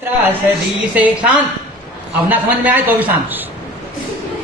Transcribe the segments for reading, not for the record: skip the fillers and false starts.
त्रासदी से शांत। अब ना समझ में आए तो भी शांत।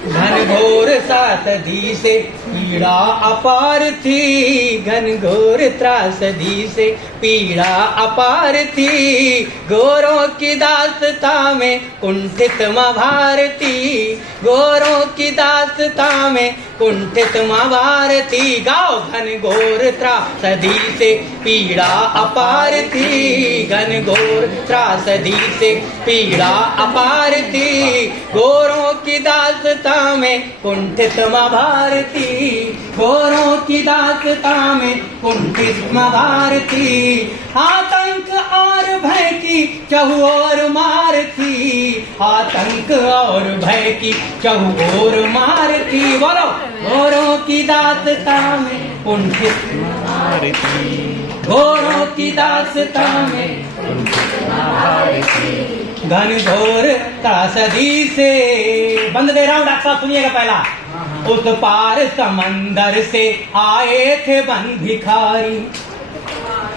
घनघोर सातदी से पीड़ा अपार थी, घनघोर त्रासदी से पीड़ा अपार थी। गोरों की दास्ता में कुंठित माँ भारती, गोरों की दास्ता में कुंठित माँ भारती। गाओ घनघोर त्रासदी से पीड़ा अपार थी, घनघोर त्रासदी से पीड़ा अपार थी। गोरों की दास्ता में कुंठित माँ भारती, गोरों की दास्ता में कुंठित माँ भारती। आतंक और भय की चहुओर मार थी, आतंक और भय की चहुओर मार थी। बोलो गोरों की दास्ता में कुंठित माँ भारती, गोरों की दास्ता में कुंठित माँ भारती। घनघोर त्रासदी से। बंद दे रहा हूं डॉक्टर साहब, सुनिएगा पहला। उस पार समंदर से आए थे वन भिखारी,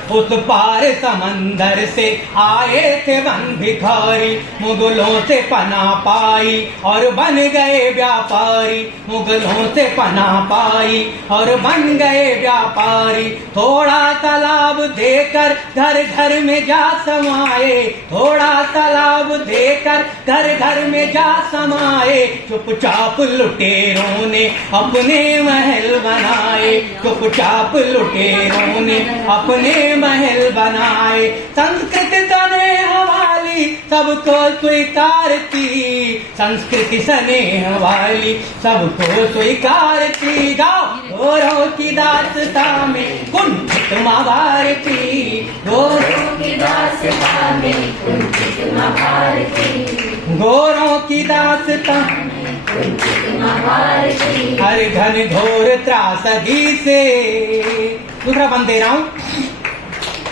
उस पार समंदर से आए थे वन भिखारी। मुगलों से पनाह पाई और बन गए व्यापारी, मुगलों से पनाह पाई और बन गए व्यापारी। थोड़ा तालाब देकर घर घर में जा समाये, थोड़ा तालाब देकर घर घर में जा समाये। चुपचाप लुटेरों ने अपने महल बनाए, चुपचाप लुटेरों ने अपने महल बनाए। संस्कृति स्नेह वाली सबको स्वीकारती, संस्कृति स्नेह वाली सबको स्वीकारती। गाओ गोरों की दास्ता में कुंठित माँ भारती, गोरों की दास्ता में कुंठित माँ भारती, गोरों की दास्ता में कुंठित माँ भारती। हर घनघोर त्रासदी से। दूसरा बंद दे रहा हूं।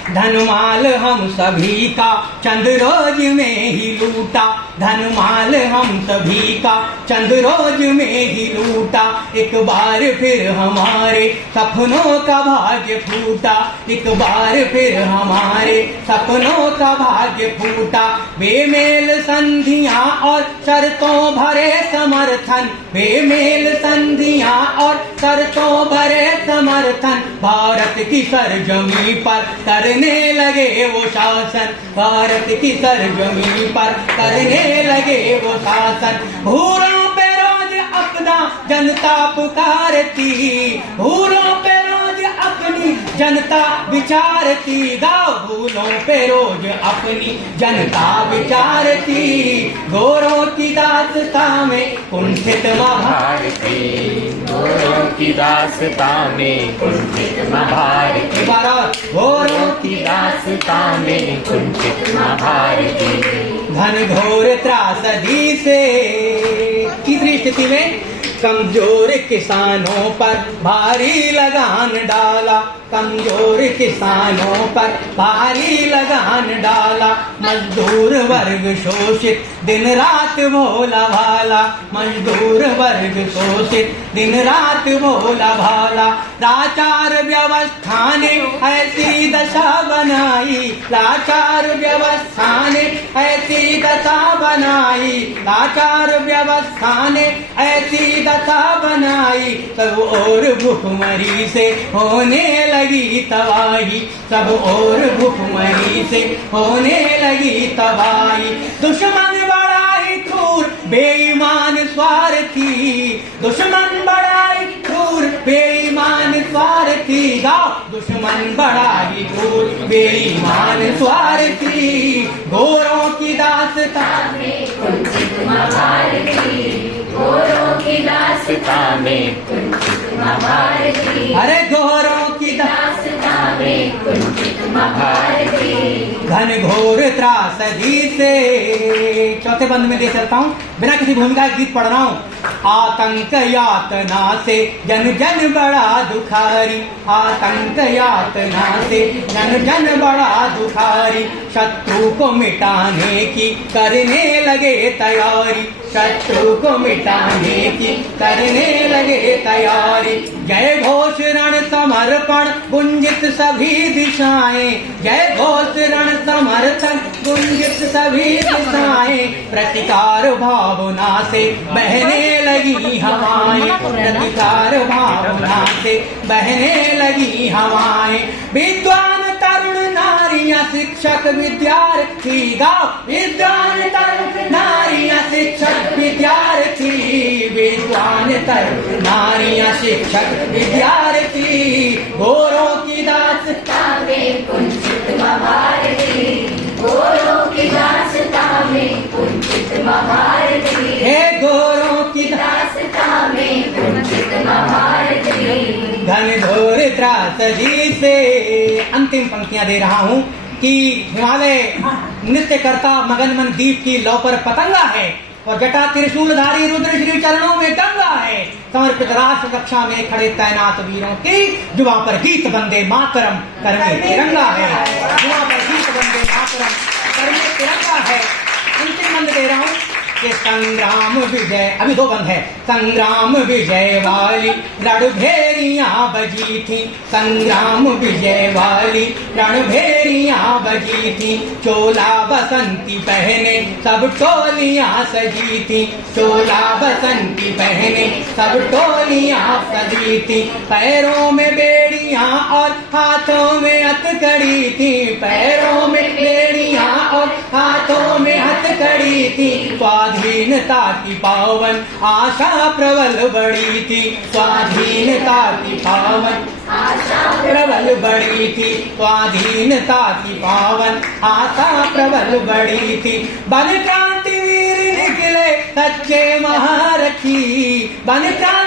धनमाल हम सभी का चंद रोज में ही लूटा, धनमाल हम सभी का चंद रोज में ही लूटा। एक बार फिर हमारे सपनों का भाग्य फूटा, एक बार फिर हमारे सपनों का भाग्य फूटा। बेमेल संधियां और शर्तों भरे समर्थन, बेमेल संधियां और शर्तों भरे समर्थन। भारत की सरजमी पर करने लगे वो शासन, भारत की सरजमी पर करने लगे वो शासन। भूलों पे रोज अपना जनता पुकारती, भूलों पे रोज अपनी जनता विचारती। गाओ भूलों पे रोज अपनी जनता विचारती। गोरों की दास्ता में कुंठित माँ भारती, गोरों की दास्ता में कुंठित माँ भारती। गोरों की दास्ता में कुंठित माँ भारती। घनघोर त्रासदी से। तीसरी स्थिति में कमजोर किसानों पर भारी लगान डाला, कमजोर किसानों पर भारी लगान डाला। मजदूर वर्ग शोषित दिन रात भोला भाला, मजदूर वर्ग शोषित दिन रात भोला भाला। लाचार व्यवस्था ने ऐसी दशा बनाई, लाचार व्यवस्था ने ऐसी दशा बनाई, लाचार व्यवस्था ने ऐसी दशा बनाई। सब और भूखमरी से होने लगी तबाही, सब और भूखमरी से होने लगी तबाही। दुश्मन बड़ा ही क्रूर बेईमान स्वार्थी, दुश्मन बड़ा ही क्रूर बेईमान स्वार्थी। गाओ दुश्मन बड़ा ही क्रूर बेईमान स्वार्थी। गोरों की दास्ता में कुंठित माँ भारती, गोरों की दास्ता में कुंठित माँ भारती। अरे गोरों की दास्ता में कुंठित माँ भारती। घनघोर त्रासदी से। चौथे बंद में ले चलता हूँ, बिना किसी भूमिका गीत पढ़ रहा हूँ। आतंक यातना से जन जन बड़ा दुखारी, आतंक यातना से जन जन बड़ा दुखारी। शत्रु को मिटाने की करने लगे तैयारी, शत्रु को मिटाने की करने लगे तैयारी। जय घोष रण समर्पण गुंजित सभी दिशाएं, जय घोष रण समर्थन गुंजित सभी दिशाएं, प्रतिकार भावना से बहने लगी हवाएं, प्रतिकार भावना से बहने लगी हवाएं। विद्वान तरुण नारियां शिक्षक विद्यार्थी गाओ, विद्वान तरुण नारियां शिक्षक विद्यार्थी, विद्वान तरुण नारियां शिक्षक विद्यार्थी, गोरों की दास्तां में कुंचित महारथी, गोरों की दास्तां में कुंचित महारथी, हे गोरों की दास्तां में कुंचित महारथी। घनघोर त्रासदी से अंतिम पंक्तियां दे रहा हूं कि हिमालय नृत्य करता मगन मन दीप की लौ पर पतंगा है, और जटा त्रिशूलधारी रुद्र श्री चरणों में गंगा है। समर्पित राष्ट्र रक्षा में खड़े तैनात वीरों की जुबा पर गीत बंदे मातरम करने तिरंगा है, जुबा पर गीत बंदे मातरम करने तिरंगा है। अंतिम बंद दे रहा हूं कि संग्राम विजय, अभी दो बंद है। संग्राम विजय वाली रणभेरियां बजी थी, संग्राम विजय वाली रणभेरियां बजी थी, चोला बसंती पहने सब टोलियां सजी थी, चोला बसंती पहने सब टोलियां सजी थी, पैरों में बेड़ियां और हाथों में हथकड़ी थी, पैरों में बेड़ियां और हाथों में हथकड़ी थी, स्वाधीनता की पावन आशा प्रबल बड़ी थी, स्वाधीनता की पावन आशा प्रबल बड़ी थी, स्वाधीनता की पावन आशा प्रबल बड़ी थी। बन क्रांतिवीर निकले सच्चे महारथी, बन क्रांति